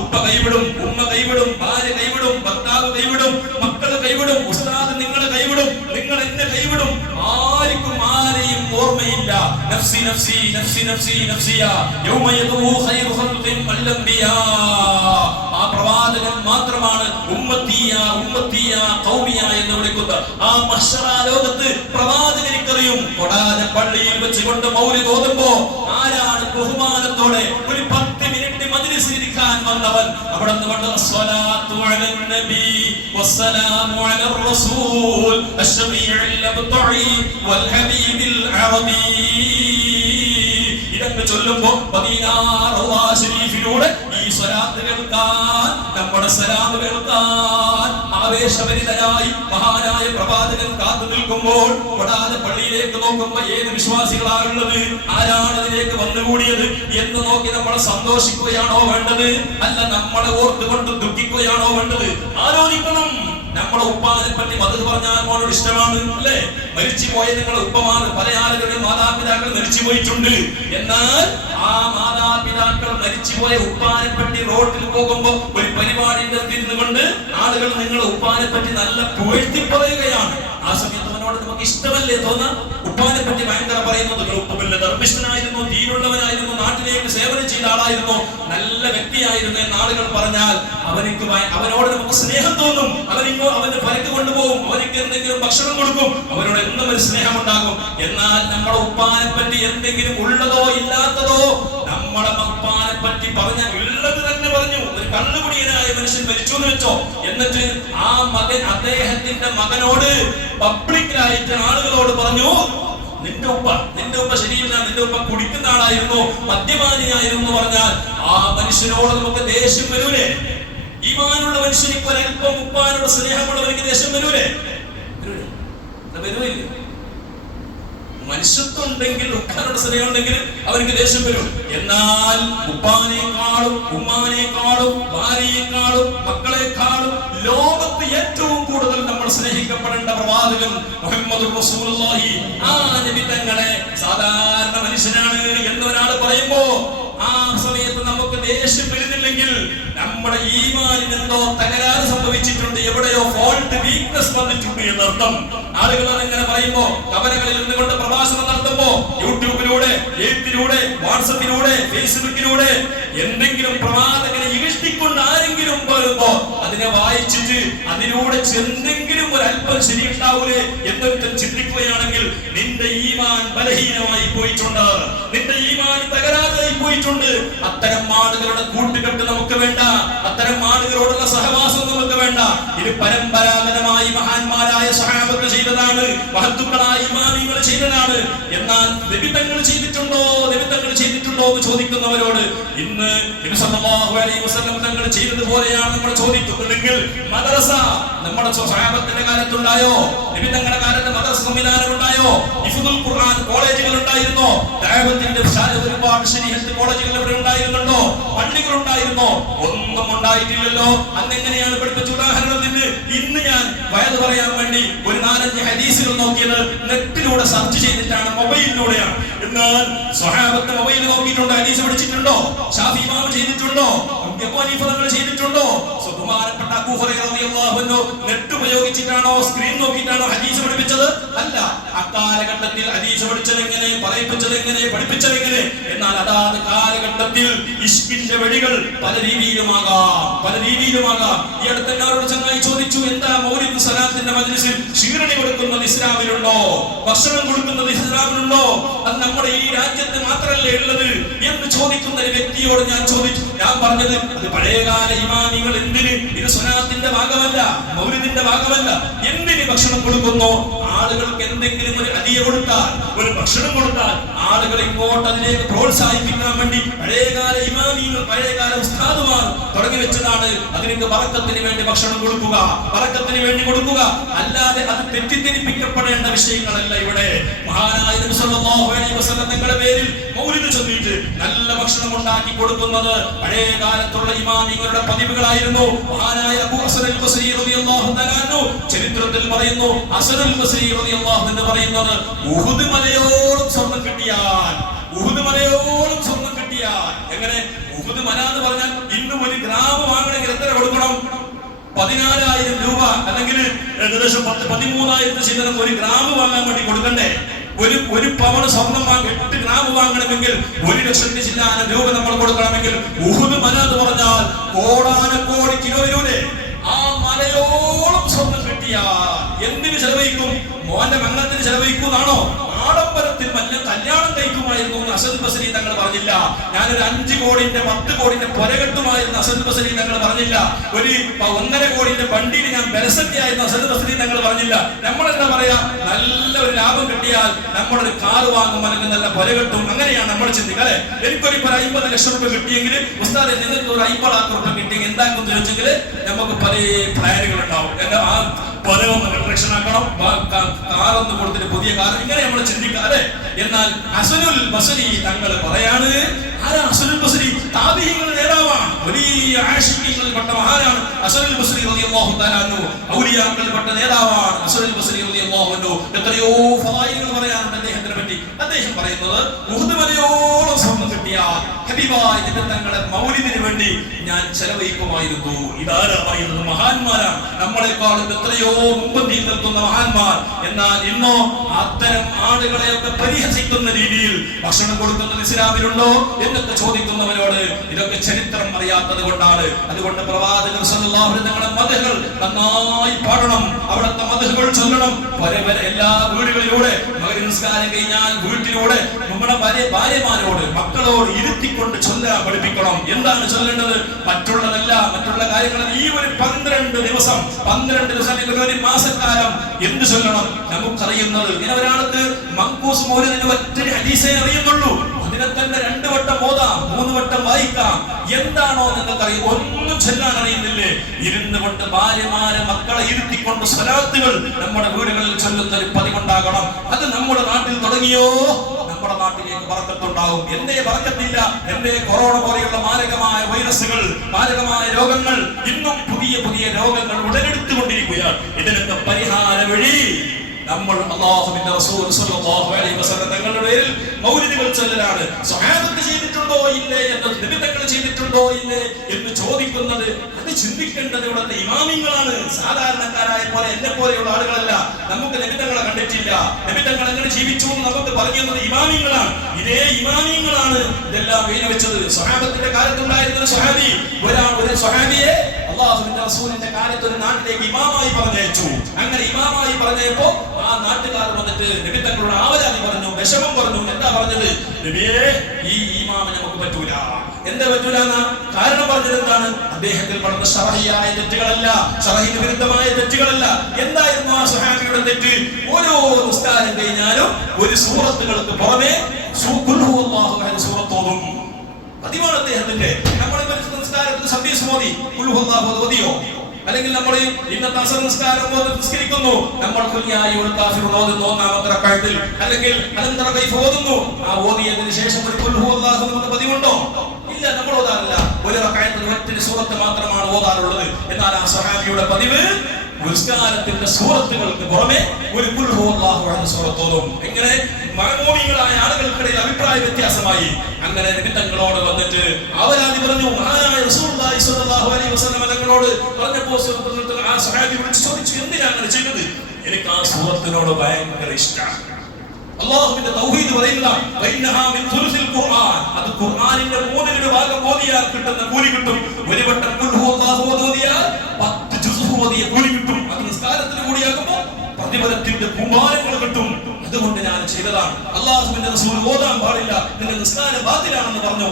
ഉപ്പ കൈവിടും, ഉമ്മ കൈവിടും, ഭാര്യ കൈവിടും, ഭർത്താവ് കൈവിടും, മക്കൾ കൈവിടും, ഉസ്താദ് നിങ്ങളെ കൈവിടും, നിങ്ങൾ എന്നെ കൈവിടും. ആർക്കും ആരെയും ഓർമ്മയില്ല. നഫ്സി നഫ്സി നഫ്സി നഫ്സി നഫ്സിയ യൗമ യദൂ ഖൈറു ഖൽഖിൻ അൽഅംബിയാ. ആ പ്രവാചകൻ മാത്രമാണ് ഉമ്മത്തിയ ഉമ്മത്തിയ ഖൗമിയ എന്ന് വിളിക്കുന്നത്. ആ മഹ്ശറ ലോകത്ത് പ്രവാചകനിക്കറിയും. കൊടാന പള്ളിയിൽ വെച്ചുകൊണ്ട് മൗലിദ് ഓതുമ്പോ ആരാണ് ബഹുമാനത്തോടെ ഒരു 10 മിനിറ്റ് മജ്‌ലിസിൽ ഇരിക്കാൻ വന്നവൻ അവിടെ നിന്ന് അസ്സലാത്തു അലൻ നബി വസ്സലാമു അലർ റസൂൽ അശ്ശഫീഉൽ അബ്തഈ വൽ ഹബീബിൽ അറബി ഇതൊക്കെ ചൊല്ലുമ്പോൾ മദീന റൗള ശരീഫിലൂടെ ഈ സ്വലാത്ത് കേൾക്കാൻ, നമ്മുടെ സലാം കേൾക്കാൻ ആവേശഭരിതരായി മഹാനായ പ്രവാചകൻ കാത്തു നിൽക്കുമ്പോൾ കൊടാന പള്ളിയിലേക്ക് നോക്കുമ്പോൾ ഏത് വിശ്വാസികളാണുള്ളത്, ആരാണ് അതിലേക്ക് വന്നുകൂടിയത് എന്ന് നോക്കി നമ്മളെ സന്തോഷിക്കുകയാണോ വേണ്ടത്, അല്ല നമ്മളെ ഓർത്തുകൊണ്ട് ദുഃഖിക്കുകയാണോ വേണ്ടത്? ആലോചിക്കണം. നമ്മളെ ഉപ്പാനെ പറ്റി മദഹ് പറഞ്ഞാൽ മോനോട് ഇഷ്ടമാണ് അല്ലേ? മരിച്ചുപോയ നിങ്ങളെ ഉപ്പമാർ പല ആളുകളുടെ മാതാപിതാക്കൾ മരിച്ചു പോയിട്ടുണ്ട്. എന്നാൽ ആ മാതാപിതാക്കൾ മരിച്ചുപോയ ഉപ്പാനെ പറ്റി റോഡിൽ പോകുമ്പോ ഒരു പരിപാടിന്റെ ഇരുന്നുകൊണ്ട് ആളുകൾ നിങ്ങളെ ഉപ്പാനെ പറ്റി നല്ല പുകഴ്ത്തി പറയുകയാണ്. ആ സമയത്ത് അവനോട് നമുക്ക് ഇഷ്ടമല്ലേ തോന്നാ? ഉപ്പാനെ പറ്റി ഭയങ്കര പറയുന്നത്, ഉപ്പമല്ല ധർമ്മിഷ്ഠനായിരുന്നു, ദീനുള്ളവനായിരുന്നു, നാട്ടിലേക്ക് സേവനം ചെയ്ത ആളായിരുന്നു, നല്ല വ്യക്തിയായിരുന്നു എന്ന് ആളുകൾ പറഞ്ഞാൽ അവനോട് നമുക്ക് സ്നേഹം തോന്നും. അവന് പരക്ക് കൊണ്ടുപോകും, അവനക്ക് എന്തെങ്കിലും ഭക്ഷണം കൊടുക്കും, അവനോട് എന്നും ഒരു സ്നേഹം ഉണ്ടാകും. എന്നാൽ നമ്മുടെ ഉപ്പാനെ പറ്റി എന്തെങ്കിലും ഉള്ളതോ ഇല്ലാത്തതോ നമ്മളെ ഉപ്പാനെ പറ്റി പറഞ്ഞ ഉള്ളത് തന്നെ പറഞ്ഞു. ഒരു കള്ളുകുടിയനായ മനുഷ്യൻ മരിച്ചു എന്ന് വെച്ചോ, എന്നിട്ട് ആ മകൻ അദ്ദേഹത്തിന്റെ മകനോട് പബ്ലിക്കായിട്ട് ആളുകളോട് പറഞ്ഞു, നിന്റെ ഉപ്പ ശരിയില്ല, നിന്റെ ഉപ്പ കുടിക്കുന്ന ആളായിരുന്നു, മദ്യപാനിയായിരുന്നു പറഞ്ഞാൽ ആ മനുഷ്യനോട് നമുക്ക് ദേഷ്യം വരൂലേ? ഈമാനുള്ള മനുഷ്യനിക്ക് ഒരൽപ്പം ഉപ്പാനോട് സ്നേഹമുള്ളവർക്ക് ദേഷ്യം വരൂലേ? വരൂല്ലേ? മനുഷ്യത്വം ഉണ്ടെങ്കിൽ, ഉപ്പാനോട് സ്നേഹം ഉണ്ടെങ്കിൽ അവർക്ക് ദേഷ്യം വരും. എന്നാൽ ഉപ്പാനേക്കാളും ഉമ്മാനേക്കാളും ഭാര്യയെക്കാളും മക്കളെക്കാളും ലോകത്ത് ഏറ്റവും കൂടുതൽ നമ്മൾ സ്നേഹിക്കപ്പെടേണ്ട പ്രവാചകൻ മുഹമ്മദുർ റസൂലുള്ളാഹി, ആ നബി തങ്ങളെ സാധാരണ മനുഷ്യനാണ് എന്നൊരാൾ പറയുമ്പോ ആ സമയത്ത് നമുക്ക് ദേഷ്യം വരുന്നില്ലെങ്കിൽ നമ്മുടെ ഈമാനിന് എന്തോ തകരാറ് സംഭവിച്ചിട്ടുണ്ട്, എവിടെയോ ഫോൾട്ട്, വീക്ക്നെസ് വന്നിട്ടുണ്ട് എന്നർത്ഥം. ആളുകൾ അങ്ങനെ പറയുമ്പോ കവലകളിൽ നിന്നുകൊണ്ട് പ്രഭാഷണം നടത്തുമ്പോ യൂട്യൂബിലൂടെ, എഴുത്തിലൂടെ, വാട്സപ്പിലൂടെ, ഫേസ്ബുക്കിലൂടെ എന്തെങ്കിലും പ്രവാചകനെ ഇഷ്ടിക്കൊണ്ട് ആരെങ്കിലും വരുമ്പോ അതിനെ വായിച്ചിട്ട് അതിലൂടെ എന്തെങ്കിലും ഒരു അല്പം ശരിയുണ്ടാവൂലേ എന്നൊരുത്തൻ ചിന്തിക്കുകയാണെങ്കിൽ നിന്റെ ഈമാൻ ബലഹീനമായി പോയിട്ടുണ്ട്, നിന്റെ ഈമാൻ തകരാറായി പോയിട്ടുണ്ട്. അത്തരം ആളുകളുടെ കൂട്ടുകെട്ട് നമുക്ക് വേണ്ട, അത്തരം ആളുകളോടുള്ള സഹവാസം നമുക്ക് വേണ്ട. ഇത് പരമ്പരാഗതമായി മഹാന്മാരായ സ്വഹാബത്ത് ചെയ്തതാണ്, മഹത്തുക്കളായ ഇമാമികൾ ചെയ്തതാണ്. എന്നാൽ നിബിധങ്ങൾ ചെയ്തിട്ടുണ്ടോ എന്ന് ചോദിക്കുന്നവരോട് ഇന്ന് നബി സല്ലല്ലാഹു അലൈഹി വസല്ലം തങ്ങൾ ചെയ്തതുപോലെയാണ് നമ്മൾ ചോദിക്കുന്നതെങ്കിൽ മദ്രസ നമ്മുടെ സ്വഹാബത്തിന്റെ കാലത്തുണ്ടായോ? നിബിധങ്ങളുടെ കാലത്ത് മദ്രസ സംവിധാനം ഉണ്ടായോ? ഹിഫ്ദുൽ ഖുർആൻ കോളേജുകൾ ഉണ്ടായിരുന്നോ? ദഅവത്തിന്റെ ഒരുപാട് ശരീഅത്ത് കോളേജുകൾ ഇവിടെ ഉണ്ടായിരുന്നുണ്ടോ? പള്ളികൾ ഉണ്ടായിരുന്നോ? ഒന്നും ഉണ്ടായിട്ടില്ലല്ലോ. അന്നെങ്ങനെയാണ് പഠിപ്പിച്ച? ഉദാഹരണത്തിന് ഇന്ന് ഞാൻ വയത് പറയാൻ വേണ്ടി ഒരു 4-5 ഹദീസുകൾ നോക്കിയത് നെറ്റിലൂടെ സെർച്ച് ചെയ്തിട്ടാണ്, മൊബൈലിലൂടെയാണ്. എന്നാൽ സ്വഹാബത്ത് മൊബൈൽ നോക്കിയിട്ടുണ്ടോ? ഹദീസ് പഠിച്ചിട്ടുണ്ടോ? ഷാഫി ഇമാം ചെയ്തിട്ടുണ്ടോ? അബൂ ഹനീഫ തങ്ങൾ ചെയ്തിട്ടുണ്ടോ? ബഹുമാനപ്പെട്ട അബൂ ഹുറൈറ റളിയല്ലാഹു അൻഹു നെറ്റ് ഉപയോഗിച്ചിട്ടാണോ സ്ക്രീൻ നോക്കിയിട്ടാണോ ഹദീസ് പഠിപ്പിച്ചത്? അല്ല. അക്കാലഘട്ടത്തിൽ ഹദീസ് പഠിച്ചതെങ്ങനെ, പറയിപ്പിച്ചതെങ്ങനെ, പഠിപ്പിച്ചതെങ്ങനെ? എന്നാൽ അതാത് കാലഘട്ടത്തിൽ ഇഷ്കിന്റെ വഴികൾ പല രീതിയിലുമാകാം. ഈ അടുത്ത് എല്ലാവരോട് ചങ്ങായി ചോദിച്ചു, എന്താ മൗലിദ് സലാത്തിന്റെ മജ്ലിസിൽ ക്ഷീരണി കൊടുക്കുന്നത് ഇസ്ലാമിലുണ്ടോ? ഭക്ഷണം കൊടുക്കുന്നത് ഇസ്ലാമിലുണ്ടോ? അത് നമ്മുടെ ഈ രാജ്യത്ത് മാത്രമല്ലേ ഉള്ളത് എന്ന് ചോദിക്കുന്ന ഒരു വ്യക്തിയോട് ഞാൻ പറഞ്ഞത്, അത് പഴയകാല ഇമാമികൾ എന്തിന് ഇത് സ്വലാത്തിന്റെ ഭാഗമല്ല, മൗലിദിന്റെ ഭാഗമല്ല, എന്തിന് ഭക്ഷണം കൊടുക്കുന്നു? ആളുകൾക്ക് എന്തെങ്കിലും ഒരു അടിയ കൊടുത്താൽ, ഒരു ഭക്ഷണം കൊടുത്താൽ ആളുകൾ ഇങ്ങോട്ട് അതിലേക്ക് പ്രോത്സാഹിപ്പിക്കാൻ വേണ്ടി പഴയകാല ഇമാമികൾ, പഴയകാല ഉസ്താദുമാർ തുടങ്ങി വെച്ചതാണ്. അതിലേക്ക് ബറക്കത്തിന് വേണ്ടി ഭക്ഷണം കൊടുക്കുക, ബറക്കത്തിന് വേണ്ടി കൊടുക്കുക, അല്ലാതെ അത് തെറ്റിദ്ധരിപ്പിക്കപ്പെടേണ്ട വിഷയങ്ങളല്ല ഇവിടെ. മഹാനായ നബി സല്ലല്ലാഹു അലൈഹി വസല്ലം തങ്ങളുടെ പേരിൽ മൗലിദ് ചൊല്ലിയിട്ട് നല്ല ഭക്ഷണം ഉണ്ടാക്കി കൊടുക്കുന്നത് പഴയ കാലത്തുള്ള ഇമാമിങ്ങളുടെ പതിവുകളായിരുന്നു. മഹാനായ അബൂ ഹസൻ അൽ ബസ്രി റളിയല്ലാഹു തആല അൻഹു ചരിത്രത്തിൽ പറയുന്നു, ഹസൻ അൽ ബസ്രി റളിയല്ലാഹു അൻഹു പറയുന്നത്, ഉഹുദ് മലയോളം സ്വർണം കിട്ടിയാൽ, എങ്ങനെ ഉഹുദ് മല എന്ന് പറഞ്ഞാൽ ഇന്ന് 1 ഗ്രാം വാങ്ങണമെങ്കിൽ എത്ര കൊടുക്കണം? 14,000 രൂപ, അല്ലെങ്കിൽ ഏകദേശം 13,000 ചില്ലറ 1 ഗ്രാം വാങ്ങാൻ വേണ്ടി കൊടുക്കണ്ടേ? ഒരു പവൻ സ്വർണം 8 ഗ്രാം വാങ്ങണമെങ്കിൽ 1,00,000 ചില്ലാനം രൂപ നമ്മൾ കൊടുക്കണമെങ്കിൽ ഉഹുദ് മല എന്ന് പറഞ്ഞാൽ കോടാനക്കോടി കിലോ വരൂലേ? ആ മലയോളം സ്വർണം കിട്ടിയാൽ എന്തിന് ചെലവഴിക്കും? മോന്റെ മംഗളത്തിന് ചെലവഴിക്കുന്നതാണോ? ആഡംബരത്തിൽ വല്ല കല്യാണം കഴിക്കുമായിരുന്നു എന്ന് ഹസൻ ബസ്രി തങ്ങൾ പറഞ്ഞില്ല. ഞാനൊരു 5 കോടിന്റെ 10 കോടിന്റെ പൊരകെട്ടുമായിരുന്നു ഹസൻ ബസ്രി തങ്ങൾ പറഞ്ഞില്ല. ഒരു 1.5 കോടിന്റെ വണ്ടിയിൽ ഞാൻ ബലസത്തിയായിരുന്നു ഹസൻ ബസ്രി തങ്ങൾ പറഞ്ഞില്ല. നമ്മളെന്താ പറയാ, നല്ല ഒരു ലാഭം കിട്ടിയാൽ നമ്മളൊരു കാറ് വാങ്ങും, അല്ലെങ്കിൽ നല്ല പൊരകെട്ടും. അങ്ങനെയാണ് നമ്മൾ ചിന്തിക്കുക അല്ലെ? എനിക്കൊരു 50 ലക്ഷം രൂപ കിട്ടിയെങ്കിൽ, ഉസ്താദെ നിങ്ങൾക്ക് ഒരു 50 ലക്ഷം രൂപ കിട്ടിയെങ്കിൽ എന്താണെന്ന് ചോദിച്ചെങ്കിൽ നമുക്ക് പല പ്ലാനുകൾ ഉണ്ടാവും. എന്റെ ആ പൊരവൊന്ന് റിഫ്ലക്ഷൻ ആക്കണം, കാറൊന്ന് കൊടുത്തിട്ട് പുതിയ കാർ, ഇങ്ങനെ നമ്മൾ ചിന്തിക്കുക അല്ലെ? എന്നാൽ ഹസനുൽ ബസ്രി തങ്ങൾ പറയാണ്, ആരാ ഹസനുൽ ബസ്രി? താബിഈങ്ങളുടെ നേതാവാണ്, വലിയ ആശിഖീങ്ങളിൽപ്പെട്ട മഹാനാണ് ഹസനുൽ ബസ്രി റളിയല്ലാഹു തആല അൻഹു. ഔലിയാക്കളിൽപ്പെട്ട നേതാവാണ് ഹസനുൽ ബസ്രി റളിയല്ലാഹു അൻഹു. എത്രയോ ഫളായിലുകൾ പറയാനുണ്ട് അദ്ദേഹത്തിനെ പറ്റി. അദ്ദേഹം പറയുന്നത്, ഉഹുദ് മലയോളം സ്വർണ്ണം കിട്ടിയാൽ ഹബീബായ നബി തങ്ങളുടെ മൗലിദിന് വേണ്ടി ഞാൻ ചെലവഴിക്കുമായിരുന്നു. ഇതാരാ പറയുന്നത്? മഹാന്മാരാണ്, നമ്മളെക്കാളും എത്രയോ മുമ്പന്തിയിൽ നിൽക്കുന്ന മഹാന്മാർ. എന്നാൽ ഇന്നോ അത്തരം ആളുകളെയൊക്കെ പരിഹസിക്കുന്ന രീതിയിൽ ഭക്ഷണം കൊടുക്കുന്നത് ഇസ്ലാമിലുണ്ടോ എന്നൊക്കെ ചോദിക്കുന്നവരോട് ഇതൊക്കെ ചരിത്രം അറിയാത്തത് കൊണ്ടാണ്. അതുകൊണ്ട് പ്രവാചകർ സല്ലല്ലാഹു അലൈഹി വസല്ലം മദ്ഹുകൾ നന്നായി പാടണം, അവിടുത്തെ മദ്ഹുകൾ ചൊല്ലണം. എല്ലാ വീടുകളിലൂടെ മഗ്‌രിബ് നിസ്കാരം കഴിഞ്ഞാൽ വീട്ടിലൂടെ നമ്മുടെ ഭാര്യമാരോട്, മക്കളോട് ഇരുത്തിക്കൊണ്ട് ചൊല്ലാൻ പഠിപ്പിക്കണം. എന്താണ് ചൊല്ലേണ്ടത്? മറ്റുള്ളതല്ല, മറ്റുള്ള കാര്യങ്ങൾ. ഈ ഒരു 12 ദിവസം അല്ലെങ്കിൽ ഒരു മാസക്കാലം എന്ത് ചൊല്ലണം നമുക്കറിയുന്നത്. ഇങ്ങനെ ഒരാൾക്ക് മങ്കൂസ് മൗലിദിന് ഒറ്റൊരു ഹദീസേ അറിയുന്നുള്ളൂ, അതിനെ തന്നെ 2 വട്ടം ഓതാം, 3 വട്ടം വായിക്കാം. എന്താണോ നിങ്ങൾക്കറിയാം? ഒന്നും ചൊല്ലാൻ അറിയുന്നില്ലേ? ഇരുന്ന് കൊണ്ട് ഭാര്യമാരെ, മക്കളെ ഇരുത്തിക്കൊണ്ട് സ്വലാത്തുകൾ നമ്മുടെ വീടുകളിൽ ചൊല്ലുന്ന ഒരു പതിവുണ്ടാകണം. അത് നമ്മുടെ നാട്ടിൽ തുടങ്ങിയോ നമ്മുടെ നാട്ടിലേക്ക് ബറക്കത്തുണ്ടാവും. എന്തേ ബറക്കത്തില്ല? എന്തേ കൊറോണ പോലെയുള്ള മാരകമായ വൈറസുകൾ, മാരകമായ രോഗങ്ങൾ, ഇന്നും പുതിയ പുതിയ രോഗങ്ങൾ ഉടലെടുത്തുകൊണ്ടിരിക്കുകയാണ്. ഇതിനൊക്കെ പരിഹാര വഴി നമ്മൾ അല്ലാഹുവിന്റെ റസൂൽ സ്വല്ലല്ലാഹു അലൈഹി വസല്ലം തങ്ങളുടെ പേരിൽ മൗലിദുകൾ ചൊല്ലലാണ്. സ്വഹാബത്ത് ചെയ്തിട്ടുണ്ടോ ഇല്ലേ എന്ന്, നബി തങ്ങൾ ചെയ്തിട്ടുണ്ടോ ഇല്ലേ എന്ന് ചോദിക്കുന്നത്, അത് ചിന്തിക്കേണ്ടത് ഇവിടുത്തെ ഇമാമിങ്ങളാണ്. സാധാരണക്കാരായ പോലെ എന്നെ പോലെയുള്ള ആളുകളല്ല. നമുക്ക് നബി തങ്ങളെ കണ്ടിട്ടില്ല, നബി തങ്ങൾ എങ്ങനെ ജീവിച്ചു എന്ന് നമുക്ക് പറഞ്ഞു തന്നത് ഇമാമിങ്ങളാണ്. ഇതേ ഇമാമിങ്ങളാണ് ഇതെല്ലാം എഴുതി വെച്ചത്. സ്വഹാബത്തിന്റെ കാലത്തുണ്ടായിരുന്ന ഒരു സ്വഹാബിയെ അല്ലാഹുവിന്റെ റസൂലിന്റെ കാലത്ത് ഒരു നാട്ടിലേക്ക് ഇമാമായി പറഞ്ഞയച്ചു. അങ്ങനെ ഇമാമായി പറഞ്ഞപ്പോ ആ നാട്ടുകാർ വന്നിട്ട് നബി തങ്ങളോട് ആവലാതി പറഞ്ഞു, വിഷമം പറഞ്ഞു. എന്താ പറഞ്ഞത്? നബിയേ, ഈ ഇമാമ് നമുക്ക് പറ്റൂല. എന്താ പറ്റൂല? കാരണം പറഞ്ഞത് എന്താണ്? അദ്ദേഹത്തിൽ പറഞ്ഞ ശറഹിയായ തെറ്റുകളല്ല, ശറഹിന് വിരുദ്ധമായ തെറ്റുകളല്ല. എന്തായിരുന്നു ആ സ്വഹാബിയുടെ തെറ്റ്? ഓരോ നിസ്കാരം കഴിഞ്ഞാലും ഒരു സൂറത്തുകൾക്ക് പുറമെ സൂറത്തോതും. പതിവാണ് അദ്ദേഹത്തിന്റെ. നമ്മൾ നിസ്കാരത്തിന് സന്ദേശം മോദി ഓതിയോ? അല്ലെങ്കിൽ നമ്മൾ ഇന്നത്തെ അസർ നിസ്കാരം നിസ്കരിക്കുന്നു, നമ്മൾ ഒന്നാമത്തെ റക്അത്തിൽ അല്ലെങ്കിൽ അനന്തര കൈഫ് ഓതുന്നു. ആ ഓതിയതിനു ശേഷം ഒരു ഖുൽ ഹുവല്ലാഹു നമുക്ക് പതിവുണ്ടോ? ഇല്ല, നമ്മൾ ഓതാറില്ല. ഒരു റക്അത്തിൽ ഒറ്റ സൂറത്ത് മാത്രമാണ് ഓതാറുള്ളത്. എന്നാൽ ആ സ്വഹാബിയുടെ പതിവ് നിസ്കാരത്തിന്റെ സൂറത്തുകൾക്ക് പുറമെ ഒരു ഖുൽ ഹുവല്ലാഹു അഹദ് സൂറത്ത് ഓതും. എങ്ങനെ? മഅമൂമികളായ ആളുകൾക്കിടയിൽ അഭിപ്രായ വ്യത്യാസമായി. അങ്ങനെ നബി തങ്ങളോട് വന്നിട്ട് അവരാദ്യം പറഞ്ഞു, മഹാനായ റസൂലുള്ളാഹി സ്വല്ലല്ലാഹു അലൈഹി വസല്ലം തങ്ങളോട് പറഞ്ഞപ്പോൾ ആ സ്വഹാബി വിളിച്ചു ചോദിച്ചു, എന്തിനാണ് അങ്ങനെ ചെയ്തത്? എനിക്ക് ആ സൂറത്തിനോട് ഭയങ്കര ഇഷ്ടമാണ്. അല്ലാഹുവിന്റെ തൗഹീദ് പറയുന്ന വൈനഹാ മിൻ തുൽസിൽ ഖുർആൻ, അത് ഖുർആനിന്റെ മൂന്നിലൊരു ഭാഗം ഓതിയാൽ കിട്ടുന്ന കൂലി കിട്ടും. ഒരു വട്ടം ഖുൽ ഹുവല്ലാഹു ഓതിയാൽ 10 ജുസ് ഓതിയ കൂലി കിട്ടും. അത് നിസ്കാരത്തിന് കൂടിയാകുമ്പോൾ പ്രതിഫലത്തിന്റെ കുമാരങ്ങൾ കിട്ടും. അതുകൊണ്ട് ഞാൻ ചെയ്തതാണ്. അല്ലാഹുവിന്റെ റസൂൽ ഓതാൻ പാടില്ല, നിന്റെ നിസ്കാരം ബാത്തിലാണെന്ന് പറഞ്ഞു.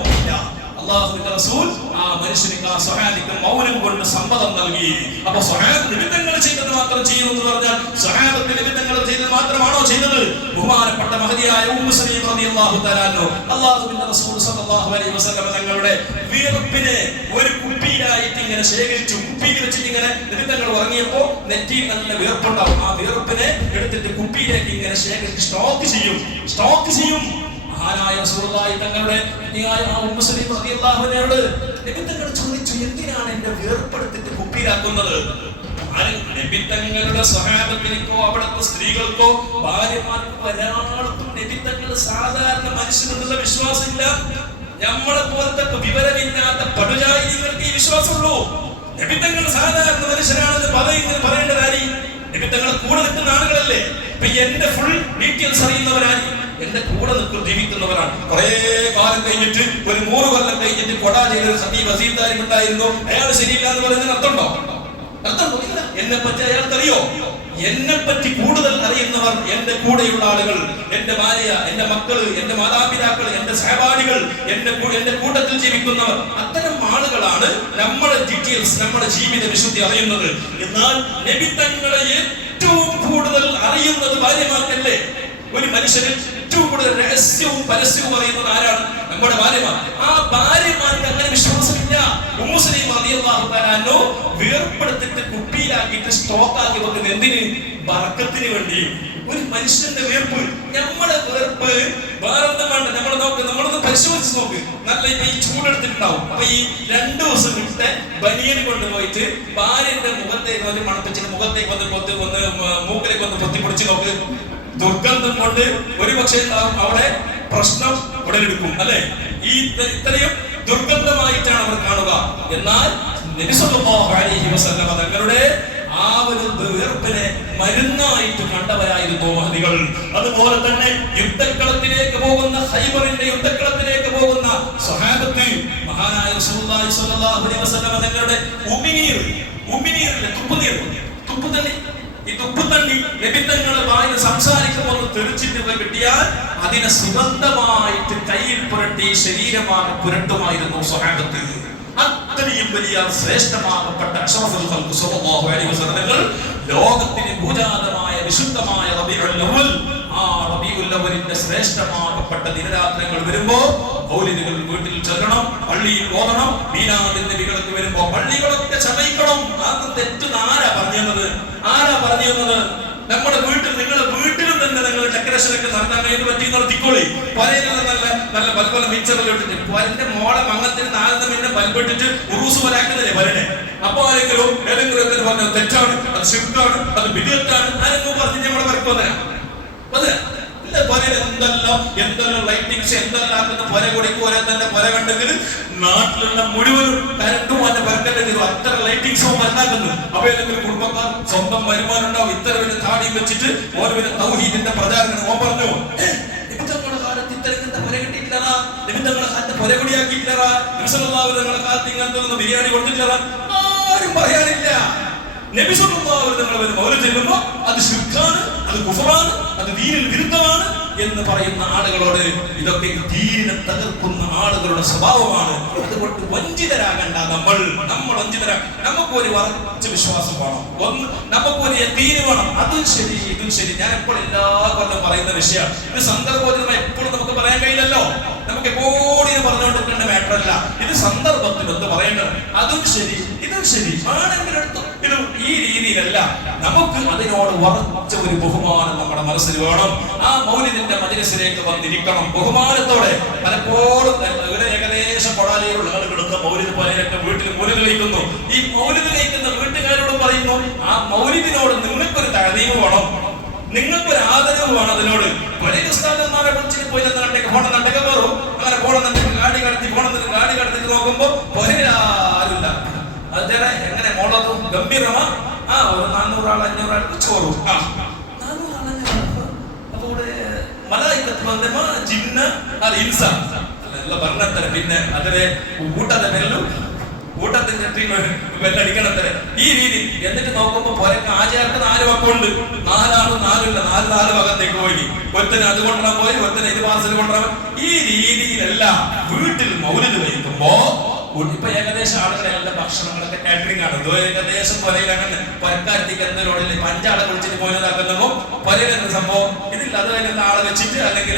അല്ലാഹുവിന്റെ റസൂൽ ആ മനുഷ്യനിക്ക്, ആ സ്വഹാബിക്ക് മൗനം കൊണ്ട് സമ്മതം നൽകി. അപ്പൊ സ്വഹാബ് നിബിധങ്ങൾ ചെയ്തത് മാത്രം ചെയ്യുമെന്ന് പറഞ്ഞാൽ സ്വഹാബത്ത് നിബിധങ്ങൾ ചെയ്തത് മാത്രമാണോ ചെയ്തത്? ബഹുമാനപ്പെട്ട മഹദിയായ ഉമ്മു സലീം റളിയല്ലാഹു തആല അൻഹു അല്ലാഹുവിന്റെ റസൂൽ സ്വല്ലല്ലാഹു അലൈഹി വസല്ലം തങ്ങളുടെ വിയർപ്പിനെ ഒരു കുപ്പിയിലായിട്ട് ഇങ്ങനെ ശേഖരിച്ചു. കുപ്പിയിൽ വെച്ചിട്ട് ഇങ്ങനെ നിബിധങ്ങൾ ഉറങ്ങിയപ്പോ നെറ്റിയിൽ നല്ല വിയർപ്പുണ്ടാവും. ആ വിയർപ്പിനെ എടുത്തിട്ട് കുപ്പിയിലേക്ക് ഇങ്ങനെ ശേഖരിച്ച് സ്റ്റോക്ക് ചെയ്യും. മഹാനായ റസൂലുള്ളാഹി തങ്ങളുടെ ഉമ്മു സലീം റളിയല്ലാഹു അൻഹയോട് നബി തങ്ങൾ ചോദിച്ചു, എന്തിനാണ് എന്റെ വിയർപ്പെടുത്തിട്ട് കുപ്പിയിലാക്കുന്നത്? നബി തങ്ങളുടെ സ്വഹാബത്തിനോ അവിടുത്തെ സ്ത്രീകൾക്കോ ഭാര്യമാർക്കോ ഒരാൾക്കും നബി തങ്ങൾ സാധാരണ മനുഷ്യനെന്നുള്ള വിശ്വാസമില്ല. നമ്മളെ പോലത്തെ വിവരമില്ലാത്ത പടുജാഹിലികൾക്ക് ഈ വിശ്വാസമുള്ളൂ. നബി തങ്ങൾ സാധാരണ മനുഷ്യരാണെന്ന് പറയേണ്ടതായി. നബി തങ്ങളെ കൂടെ നിൽക്കുന്ന ആളുകളല്ലേ. ഇപ്പൊ എന്റെ ഫുൾ ഡീറ്റെയിൽസ് അറിയുന്നവരായി, എന്റെ കൂടെ ജീവിക്കുന്നവരാണ്. കുറെ കാലം കഴിഞ്ഞിട്ട്, ഒരു 100 കൊല്ലം കഴിഞ്ഞിട്ട് കൊടാ ചെയ്തൊരു സദീബ് അസീദാരി ഉണ്ടായിരുന്നു, അയാൾ ശരിയില്ല എന്ന് പറയുന്നതിന് അർത്ഥമുണ്ടോ? ഇല്ല. എന്നെ പറ്റി അയാൾക്കറിയോ? എന്നെ പറ്റി കൂടുതൽ അറിയുന്നവർ എന്റെ കൂടെയുള്ള ആളുകൾ, എന്റെ ഭാര്യ, എന്റെ മക്കള്, എന്റെ മാതാപിതാക്കൾ, എന്റെ സഹപാഠികൾ, എന്റെ കൂട്ടത്തിൽ ജീവിക്കുന്നവർ. അത്തരം ആളുകളാണ് നമ്മുടെ ഡീറ്റെയിൽസ്, നമ്മുടെ ജീവിത വിശുദ്ധി അറിയുന്നത്. എന്നാൽ നബി തങ്ങളെ ഏറ്റവും കൂടുതൽ അറിയുന്നത് ഭാര്യമാർക്കല്ലേ? ഒരു മനുഷ്യന് ഏറ്റവും കൂടുതൽ രഹസ്യവും പരസ്യവും അറിയുന്നത് ആരാണ്? നമ്മുടെ ഭാര്യമാർ. ആ ഭാര്യമാർക്ക് അങ്ങനെ വിശ്വാസമില്ല. ഉമ്മു സലീം റളിയല്ലാഹു തആല അൻഹ വേർപ്പെടുത്തിട്ട് കുപ്പിയിലാക്കിയിട്ട് സ്റ്റോക്കാക്കി വെക്കുന്നത് എന്തിന്? ബർക്കത്തിന് വേണ്ടി. ഒരു മനുഷ്യന്റെ വേർപ്പ്, നമ്മുടെ വേർപ്പ് വേറൊന്നും വേണ്ട. നമ്മളൊന്ന് പരിശോധിച്ച് നോക്ക്. നല്ല ഈ ചൂടെടുത്തിട്ടുണ്ടാവും. അപ്പൊ ഈ 2 ദിവസം കിട്ട ബനിയൻ കൊണ്ടുപോയിട്ട് ഭാര്യന്റെ മുഖത്തേക്ക് വന്ന് മണപ്പിച്ചിട്ട് മുഖത്തേക്ക് വന്ന് മൂക്കിലേക്ക് വന്ന് പൊത്തിപ്പൊടിച്ച് നോക്ക്. ദുർഗന്ധം കൊണ്ട് ഒരുപക്ഷെ അവിടെ പ്രശ്നം ഉടലെടുക്കും, അല്ലെ? ഈ ഇത്രയും ദുർഗന്ധമായിട്ടാണ് അവർ കാണുക. എന്നാൽ നബി സല്ലല്ലാഹു അലൈഹി വസല്ലം തങ്ങളുടെ ആ ഒരു വേർപ്പിനെ മരുന്നായിട്ട് കണ്ടവരായിരുന്നു മഹദികൾ. അതുപോലെ തന്നെ യുദ്ധക്കളത്തിലേക്ക് പോകുന്ന, ഖൈബറിന്റെ യുദ്ധക്കളത്തിലേക്ക് പോകുന്ന സ്വഹാബത്ത് മഹാനായ റസൂലുള്ളാഹി സ്വല്ലല്ലാഹു അലൈഹി വസല്ലം തങ്ങളുടെ ഉമിനീറിലെ തുപ്പുതണ്ണി, ഈ തുപ്പുതണ്ണി നബി തങ്ങളുടെ വായിൽ സംസാരിക്കുമ്പോൾ തെറിച്ചിട്ട് കിട്ടിയാൽ അതിനെ സുഗന്ധമായിട്ട് കയ്യിൽ പുരട്ടി ശരീരമാകെ പുരട്ടുമായിരുന്നു സ്വഹാബത്ത്. അത്രയും വലിയ ശ്രേഷ്ഠമാകപ്പെട്ട അഷ്റഫുൽ ഖൽഖ് സ്വല്ലല്ലാഹു അലൈഹി വസല്ലം ലോകത്തിന് ഭൂജാതമായ വിശുദ്ധമായ റബീഉൽ അവ്വൽ, ആ റബീഉൽ അവ്വലിന്റെ ശ്രേഷ്ഠമാകപ്പെട്ട ദിനരാത്രങ്ങൾ വരുമ്പോൾ മൗലിദുകൾ വീട്ടിൽ ചൊല്ലണം, പള്ളിയിൽ ഓതണം. മീലാദ് നബികൾക്ക് വരുമ്പോൾ പള്ളികളൊക്കെ ചമയിക്കണം. അത് തെറ്റുന്ന ആരാ പറഞ്ഞു തന്നത്? നമ്മുടെ വീട്ടിൽ, നിങ്ങളുടെ വീട്ടിലും തന്നെ നിങ്ങൾ ഡെക്കറേഷൻ ഒക്കെ നടത്താൻ വേണ്ടി പറ്റി തിക്കോളി. പലയിലും നല്ല ബൽബല മിച്ചറിൽ ഇട്ടിട്ട് എന്റെ മോളെ മങ്ങത്തിന് 4 മിനിറ്റ് ബൽബിട്ടിട്ട് ഉറൂസ് പോലാക്കുന്നില്ലേ പലനെ. അപ്പൊ ഏതെങ്കിലും പറഞ്ഞു തെറ്റാണ്, അത് ശിർക്കാണ്, അത് ബിദ്അത്താണ്, ആരെങ്കിലും പറഞ്ഞ് നമ്മളെ വരക്കോതരാ എന്തെല്ലാം ലൈറ്റിങ്സ്, എന്തെല്ലാം പുര കൂടിക്ക് ഒരേ തന്നെ പുര കണ്ടെങ്കിൽ നാട്ടിലുള്ള മുഴുവനും കരണ്ടും അതിന്റെ പരക്കല്ലെങ്കിലും അത്ര ലൈറ്റിങ്സും മനസ്സിലാക്കുന്നു. അപ്പൊ ഏതെങ്കിലും കുടുംബക്കാർ സ്വന്തം വരുമാനം ഉണ്ടാവും, ഇത്ര വലിയ താടിയും വെച്ചിട്ട് ഓരോ തൗഹീദിന്റെ പ്രചാരണം. ഓൻ പറഞ്ഞു, നിമിത്തങ്ങളുടെ കാലത്ത് ഇത്തരത്തിന്റെ പുര കിട്ടിയിട്ടില്ലറാ, നിമിത്തങ്ങളുടെ കാലത്ത് പുര കൂടിയാക്കിയിട്ടില്ലറാ, നബിസല്ലല്ലാഹുവിന്റെ കാലത്ത് ഇങ്ങനത്തെ ബിരിയാണി കൊടുത്തിട്ടില്ലറാ, ആരും പറയാനില്ല. നബി സല്ലല്ലാഹു അലൈഹി വസല്ലം മൗലിദ് ചെല്ലുമ്പോൾ അത് ശിർക്കാണ്, അത് കുഫറാണ്, അത് ദീനിൽ വിരുദ്ധമാണ്. എന്ന് പറയുന്ന ആളുകളോട് ഇതൊക്കെ ദീനിനെ തകർക്കുന്ന ആളുകളുടെ സ്വഭാവമാണ്. അതുകൊണ്ട് വഞ്ചിതരാകണ്ട. നമ്മൾ നമുക്കൊരു ഉറച്ച വിശ്വാസം വേണം, നമുക്കൊരു യഖീൻ വേണം. അതും ശരി ഇതും ശരി. ഞാൻ എപ്പോഴും എല്ലാ കൊല്ലം പറയുന്ന വിഷയം, ഇത് സന്ദർഭോചിതമായി എപ്പോഴും നമുക്ക് പറയാൻ കഴിയില്ലല്ലോ. നമുക്ക് എപ്പോഴും ഇത് പറഞ്ഞുകൊണ്ടിരിക്കേണ്ട മാറ്ററല്ല. ഇത് സന്ദർഭത്തിൽ എന്ത് പറയേണ്ടത്. അതും ശരി ഇതും ശരി ആണെങ്കിലെടുത്തു. ഇത് ഈ രീതിയിലല്ല. നമുക്ക് അതിനോട് ഉറച്ച ഒരു ബഹുമാനം നമ്മുടെ മനസ്സിൽ വേണം. ആ മൗലിദിന്റെ മജ്‌ലിസിലേക്ക് വന്നിരിക്കണം ബഹുമാനത്തോടെ. പലപ്പോഴും ഇവിടെ ഏകദേശം കൊടാലിയിലുള്ള ആളുകളൊക്കെ മൗലിദ് പോലെയൊക്കെ വീട്ടിൽ മൗലിദ് കഴിക്കുന്നു. ഈ മൗലിദ് കഴിക്കുന്ന വീട്ടുകാരോട് പറയുന്നു, ആ മൗലിദിനോട് നിങ്ങൾക്കൊരു തഅദീമ് വേണം, നിങ്ങൾക്കൊരു ആദരവ് വേണം. അതിനോട് വലിയ ഉസ്താദന്മാരെ വിളിച്ചിട്ട് പോയി ഫോണെന്നണ്ടൊക്കെ കയറും. അങ്ങനെ ഫോണെന്നിട്ട് ഗാഡി കടത്തിട്ട് നോക്കുമ്പോ ആരുമില്ല. അത് എങ്ങനെ മോളതും ഗംഭീരമാ. ഒരു 400 ആൾ 500 ആൾ ചോറും 400 ആൾ 500 ആൾ. അപ്പൊ ഇവിടെ മലായിക്കത്ത് വന്നപ്പോ ജിന്ന അത് ഇൻസ അല്ല പറഞ്ഞത്ര. പിന്നെ അതിലെ ഊട്ടത്തെ ഊട്ടത്തിന്റെ വെല്ലടിക്കണത്ര ഈ രീതി. എന്നിട്ട് നോക്കുമ്പോ പൊരക്ക് ആചാരത്തിന് 4 വക്കുണ്ട്. 4 ആളും 4 ഇല്ല. 4 ഭാഗത്തേക്ക് പോയി. ഒരുത്തന് അത് കൊണ്ടുവരാൻ പോയി, ഒരുത്തന് ഇത് പാർസൽ കൊണ്ടുവരാൻ. ഈ രീതിയിലല്ല വീട്ടിൽ മൗലിദ് കഴിക്കുമ്പോ ഇപ്പൊ ഏകദേശം ആളുകളെല്ലാം ഭക്ഷണങ്ങളൊക്കെ കാറ്ററിംഗ് ആണ്. ഏകദേശം പൊരയിൽ അങ്ങനെ പൊരക്കാരത്തേക്ക് എന്തെങ്കിലും 5 ആളെ വിളിച്ചിട്ട് പോയതാക്കുന്നപ്പോ പൊരയിൽ എന്ത് സംഭവം ഇതില്ല. അത് കഴിഞ്ഞ ആളെ വെച്ചിട്ട് അല്ലെങ്കിൽ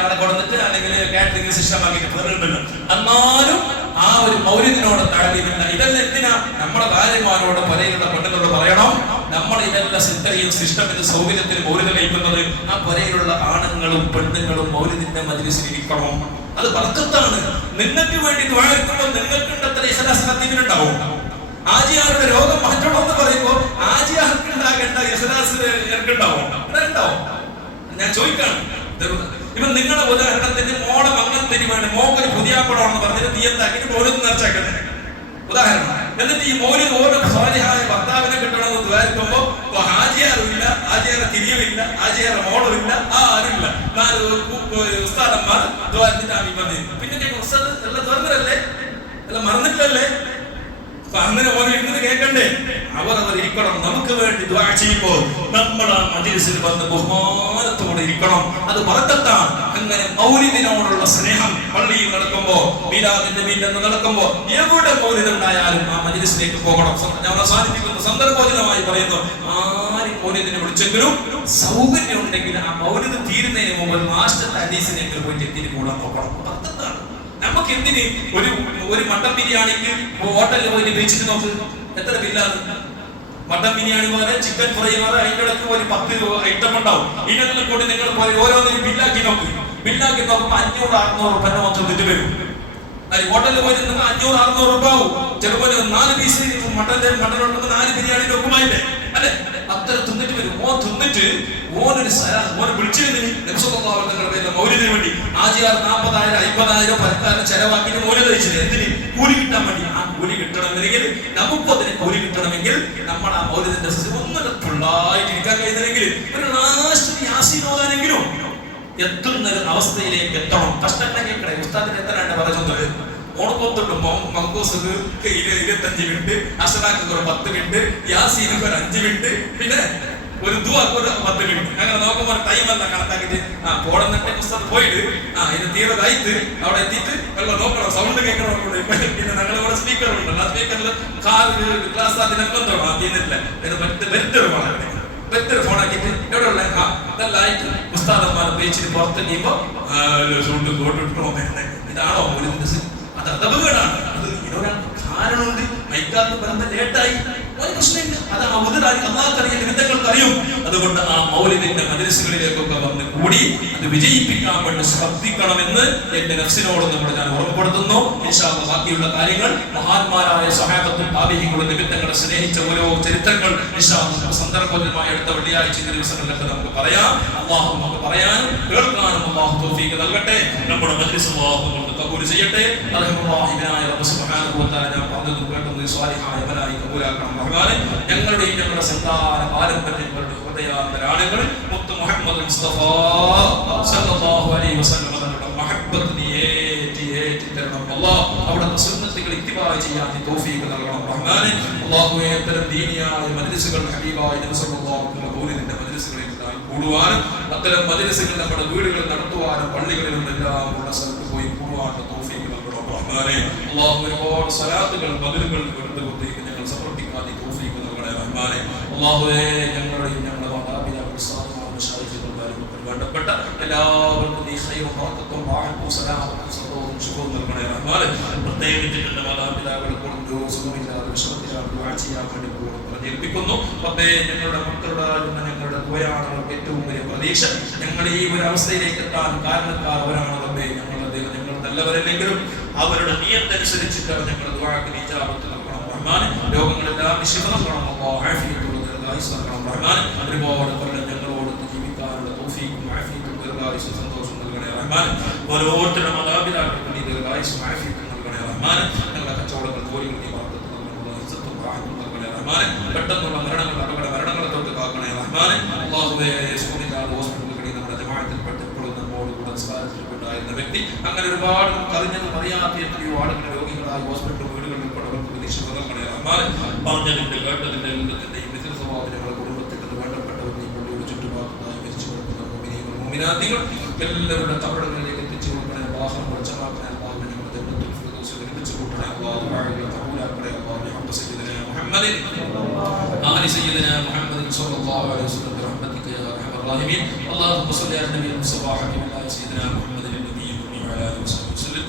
ആളെ കൊടുത്തിട്ട് അല്ലെങ്കിൽ കാറ്ററിംഗ് സിസ്റ്റം ആക്കിയിട്ട് പോരുന്നുണ്ടല്ലോ. എന്നാലും ആ ഒരു മൗലിദിനോട് തടവില്ല. ഇതെല്ലാം എന്തിനാ? നമ്മുടെ ഭാര്യമാരോട് പൊരയിലുള്ള പെണ്ണുങ്ങളോട് പറയണം, നമ്മൾ ഇതെല്ലാം സിദ്ധയും സിസ്റ്റത്തിന്റെ സൗകര്യത്തിന് മൗലിദ് കഴിക്കുന്നത്. ആ പൊരയിലുള്ള ആണുങ്ങളും പെണ്ണുങ്ങളും മൗലിദിന്റെ മജ്‌ലിസിൽ ഇരിക്കണം. അത് ബർക്കത്താണ്. നിങ്ങൾക്ക് വേണ്ടി ദുആ ചെയ്യുമ്പോൾ നിങ്ങൾക്കുണ്ടത്ര ഇഖ്ലാസുണ്ടാവും. ആജിയാരുടെ രോഗം മാറ്റണമെന്ന് പറയുമ്പോൾ ആജിയാർക്ക് ഉണ്ടാകേണ്ട ഇഖ്ലാസ് എനിക്കുണ്ടാവും. ഞാൻ ചോദിക്കാണ്. ഇപ്പൊ നിങ്ങളുടെ ഉദാഹരണത്തിന് മോളെ മംഗളത്തിന് വേണ്ടി മോക്കൊരു പുതിയ പടമാണെന്ന് പറഞ്ഞിട്ട് തീയത്താക്കിട്ട് മൗലിദ് നേർച്ചാക്കുന്നത് ഉദാഹരണം. എന്നിട്ട് ഈ മൗലിദ് ഓരോ സ്വാലിഹായ ഭർത്താവിനെ കിട്ടണമെന്ന് ദ്വാരിക്കുമ്പോ ഹാജിയാറുമില്ല, ഹാജിയാറെ തിരിയുമില്ല, ഹാജിയാറെ മോളുമില്ല, ആരുമില്ല. 4 ഉസ്താദന്മാർ ദ്വാരത്തിനാണ് വന്നത്. പിന്നെ ഉസ്താദ് എല്ലാം തുറന്നതല്ലേ, എല്ലാം മറന്നിട്ടല്ലേ. അപ്പൊ അങ്ങനെ ഓരോ ഇരുന്ന് കേൾക്കണ്ടേ? അവർ ഇരിക്കണം. നമുക്ക് വേണ്ടി ദുആ ചെയ്യുമ്പോൾ നമ്മൾ ആ മജ്‌ലിസിൽ വന്ന് ബഹുമാനത്തോടെ ഇരിക്കണം. അത് ബർക്കത്താണ്. അങ്ങനെ മൗലിദിനോടുള്ള സ്നേഹം പള്ളിയിൽ നടക്കുമ്പോ, മീലാദിന്റെ വീട്ടിൽ നടക്കുമ്പോ, എവിടെ മൗലിദ് ഉണ്ടായാലും ആ മജ്‌ലിസിലേക്ക് പോകണം. ഞാൻ അവസാനിപ്പിക്കുന്ന സന്ദർഭോചിതമായി പറയുന്നു, ആരും മൗലിദിനെ വിളിച്ചെങ്കിലും സൗകര്യം ഉണ്ടെങ്കിൽ ആ മൗലിദ് തീരുന്നതിന് മുമ്പ് മാസ്റ്റർ ഹദീസിനെങ്കിലും പോയിട്ട് എത്തിയിട്ട് കൂടാൻ നോക്കണം. ബർക്കത്താണ്. നമുക്ക് എന്തിന് ഒരു മട്ടൻ ബിരിയാണിക്ക് ഹോട്ടലിൽ പോയി വെച്ചിട്ട് നോക്ക് എത്ര ബില്ലാണ്. മട്ടൻ ബിരിയാണി പോലെ ചിക്കൻ ഫ്രൈ പോലെ അതിൻ്റെ ഇടയ്ക്ക് ഒരു 10 ഐറ്റം ഉണ്ടാവും. ഇതിനെല്ലാം കൂടി നിങ്ങൾ ഓരോന്നിനും ബില്ലാക്കി നോക്കുമ്പോൾ 500-600 രൂപ മൊത്തം വരും. ഹോട്ടലിൽ പോയി 500-600 രൂപ ആവും. ചിലപ്പോൾ 4 പീസ് മട്ടൻ 4 ബിരിയാണി നോക്കുമായില്ലേ അല്ലെ? അത്ര തിന്നിട്ട് വരും. തിന്നിട്ട് ഓനെ വിളിച്ചിരുന്നു മൗലിദിന് വേണ്ടി. ആജിയാർ 40,000 50,000 പരക്കാരൻ ചെലവാക്കിയിട്ട് മൗലിദ് കഴിച്ചത് എന്തിന്? കൂലി കിട്ടാൻ വേണ്ടി. ആ കൂലി കിട്ടണമെങ്കിൽ നമുക്കും അതിന് കൂലി കിട്ടണമെങ്കിൽ നമ്മൾ ആ മൗലിദിന്റെ ഒന്നും ഫുള്ളായിട്ട് ഇരിക്കാൻ കഴിയുന്നില്ലെങ്കിൽ ഒരു ലാസ്റ്റ് യാസീൻ ഓതാനെങ്കിലും എത്തുന്ന ഒരു അവസ്ഥയിലേക്ക് എത്തണം. കഷ്ടങ്ങൾ കേൾക്കണേ. ഉസ്താദിന് എത്രയാണ് പറയുന്നത്? ഓണക്കൊത്തിട്ട് മങ്കൂസ് 25 മിനിറ്റ്, അഷറാക്ക് ഒരു 10 മിനിറ്റ്, യാസീനക്ക് ഒരു 5 മിനിറ്റ്, പിന്നെ ഒരു ദുആക്ക് ഒരു 10 മിനിറ്റ്. അങ്ങനെ നോക്കുമ്പോൾ ടൈമെല്ലാം കണക്കാക്കിട്ട് പോടുന്നിട്ട് ഉസ്താദ് പോയിട്ട് ഇത് തീരതായിട്ട് അവിടെ എത്തിയിട്ട് വെള്ളം നോക്കണം, സൗണ്ട് കേൾക്കണം. പിന്നെ ഞങ്ങളിവിടെ സ്പീക്കർ ഉണ്ടല്ലോ, ആ സ്പീക്കറിൽ ക്ലാസ് അതിനൊക്കെ തീർന്നിട്ടില്ല. വെറ്റൊരു ഫോണാണ്, വെറ്റൊരു ഫോണാക്കിയിട്ട് എവിടെ ഉള്ള ഇതെല്ലായിട്ട് ഉസ്താദന്മാർ ഉപയോഗിച്ചിട്ട് പുറത്ത് കഴിയുമ്പോൾ സൗണ്ട് കോട്ടിട്ടോ ഇതാണോ മൗലിദിന്റെ? അത് അദബുകളാണ്. അത് ഇതിനൊരാൾ കാരണമുണ്ട്. മൈക്കാത്ത് പറഞ്ഞ ലേറ്റായി ഒരു പ്രശ്നമില്ല. അത് അള്ളാഹ്ക്കറിയാം, നിമിത്തങ്ങൾക്കറിയും. അതുകൊണ്ട് ആ മൗലിദിന്റെ മജ്‌ലിസുകളിലേക്കൊക്കെ വന്ന് കൂടി അത് വിജയിപ്പിക്കാൻ വേണ്ടി ശ്രദ്ധിക്കണമെന്ന് എന്റെ നഫ്സിനോട് ഞാൻ ഓർമ്മപ്പെടുത്തുന്നു. ഇൻഷാ അല്ലാഹ് ബാക്കിയുള്ള കാര്യങ്ങൾ മഹാന്മാരായ സ്വഹാബത്തും താബിഈങ്ങളും നിമിത്തങ്ങളെ സ്നേഹിച്ച ഓരോ ചരിത്രങ്ങൾ ഇൻഷാ അല്ലാഹ് സന്ദർഭോചിതമായി അടുത്ത വെള്ളിയാഴ്ച ദിവസങ്ങളിലൊക്കെ നമുക്ക് പറയാം. അള്ളാഹു നമുക്ക് പറയാനും കേൾക്കാനും അള്ളാഹു തൗഫീഖ് നൽകട്ടെ. നമ്മുടെ മജ്‌ലിസ് അള്ളാഹു നമുക്ക് കബൂൽ ചെയ്യട്ടെ. റഹ്മാനായ റബ്ബ് സുബ്ഹാനഹു വ തആല ഞാൻ പറഞ്ഞതും കേട്ടതും സ്വാലിഹായ അമലായി കബൂലാക്കണം റഹ്മാനെ. ഞങ്ങളുടെയും ഞങ്ങളുടെ സന്താന പാരമ്പര്യങ്ങളുടെ ഹൃദയാന്തരാളങ്ങൾ മുത്ത് മുഹമ്മദ് മുസ്തഫ സല്ലല്ലാഹു അലൈഹി വസല്ലം തങ്ങളുടെ മഹബ്ബത്ത് നീ ഏറ്റി തരണം അല്ലാഹ്. അവിടുത്തെ സുന്നത്തുകൾ ഇത്തിബാ ചെയ്യാൻ നീ തൗഫീഖ് നൽകണം റഹ്മാനെ. അല്ലാഹുവേ ഇത്തരം ദീനിയായ മജ്‌ലിസുകൾ ഹബീബായ നബി സല്ലല്ലാഹു അലൈഹി വസല്ലം മൗലിദിന്റെ മജ്‌ലിസുകളിൽ കൂടുവാനും അത്തരം മജ്‌ലിസുകൾ നമ്മുടെ വീടുകളിൽ നടത്തുവാനും പള്ളികളിലും എല്ലാം ഉള്ള സ്ഥലത്ത് പോയി കൂടുവാനുള്ള തൗഫീഖ് നൽകണം റഹ്മാനേ. അല്ലാഹു ഒരുപാട് സ്വലാത്തുകൾ മഗ്‌രിബുകൾ കൊടുത്തേക്ക് ഞങ്ങൾ സമർപ്പിക്കാൻ തൗഫീഖ് നൽകണേ റഹ്മാനേ. അല്ലാഹുവേ ഞങ്ങളുടെയും ഞങ്ങളുടെ മാതാപിതാക്കൾ വേണ്ടപ്പെട്ട എല്ലാവർക്കും നീ ഖൈറും ബറക്കത്തും റാഹത്തും സലാമത്തും സന്തോഷവും ശുക്റും നൽകണേ റഹ്മാനേ. പ്രത്യേകിച്ച് എൻ്റെ മാതാപിതാക്കൾക്കും സുഖമില്ലാതെ വിഷമത്തിലാണ് ദുആ ചെയ്യാൻ വേണ്ടി പറഞ്ഞേൽപ്പിക്കുന്നു. റബ്ബേ ഞങ്ങളുടെ മക്കളുടെ ഞങ്ങളുടെ ദുആയാണ് ഏറ്റവും വലിയ പ്രതീക്ഷ. ഞങ്ങൾ ഈ ഒരു അവസ്ഥയിലേക്ക് എത്താൻ കാരണക്കാർ അവരാണ് റബ്ബേ. ഞങ്ങൾ നല്ലവരല്ലെങ്കിലും അവരുടെ നിയത്തനുസരിച്ചിട്ട് ഞങ്ങളുടെ ദുആക്ക് നീ ഇജാബത്ത് നൽകണം റഹ്മാനേ. രോഗങ്ങളെല്ലാം ശിഫ നൽകണം അല്ലാഹു ആഫിയത്തുള്ള ദീർഘായുസ്സ് നൽകണം റഹ്മാനേ. ഒരുപാട് കൊല്ലം ഞങ്ങളോട് ജീവിക്കാനുള്ള തൗഫീഖും ആഫിയത്തും ദീർഘായുസ്സും സന്തോഷം നൽകണേ റഹ്മാനേ. ഓരോരുത്തരുടെ മാതാപിതാക്കൾക്ക് നീ ദീർഘായുസ്സും ആഫിയത്തും നൽകണേ റഹ്മാനേ. ഞങ്ങളുടെ കച്ചവടങ്ങൾ ജോലികൾ നീ ബർക്കത്ത് നൽകണം ഇസ്സത്തും റാഹത്തും നൽകണേ റഹ്മാനേ. പെട്ടെന്നുള്ള മരണങ്ങൾ അപകട മരണങ്ങളെ തൊട്ട് കാക്കണേ റഹ്മാനേ. അല്ലാഹുവേ സുഖമില്ലാതെ ഹോസ്പിറ്റലിൽ കഴിയുന്ന നമ്മുടെ ജമാഅത്തിൽപ്പെട്ട് എപ്പോഴും നമ്മോട് കൂടെ സംസാരിച്ചിട്ടുണ്ടായിരുന്ന വ്യക്തി അങ്ങനെ ഒരുപാട് അറിഞ്ഞതും അറിയാത്ത എത്രയോ ആളുകൾ രോഗികളായി ഹോസ്പിറ്റൽ വീടുകളിൽ ഉൾപ്പെടവർക്ക് പ്രതീക്ഷ നൽകണേ റഹ്മാനേ. പറഞ്ഞതിന്റെ കേട്ടതിന്റെ എല്ലാത്തിന്റെയും മിഥിൽ സ്വഭാവം ഞങ്ങളുടെ കുടുംബത്തിൽ വേണ്ടപ്പെട്ടവർ നീ പള്ളിയുടെ ചുറ്റുപാടുമായി മരിച്ചു കൊടുക്കുന്ന മുഅ്മിനീങ്ങൾ മുഅ്മിനാത്തുകൾ എല്ലാവരുടെ കബറുകളിലേക്ക് എത്തിച്ചു കൊടുക്കണേ. വാഹനം വെളിച്ചമാക്കണേ. അല്ലാഹു ഞങ്ങളുടെ ജന്നത്തുൽ ഫിർദൗസിൽ എത്തിച്ചു കൊടുക്കണേ. അല്ലാഹു ദുആകൾ ഖബൂലാക്കണേ. അല്ലാഹു ബിഹഖ് സയ്യിദിനാ മുഹമ്മദിൻ ആലി സയ്യിദിനാ മുഹമ്മദിൻ സ്വല്ലല്ലാഹു അലൈഹി വസല്ലം ബിറഹ്മതിക യാ അർഹമർ റഹീമീൻ. അല്ലാഹുമ്മ സ്വല്ലി അലാ നബിയിൽ മുസ്തഫ ഹബീബിനാ സയ്യിദിനാ മുഹമ്മദിൻ നബിയ്യിൽ ഉമ്മി വഅലാ ആലിഹി വസല്ലം.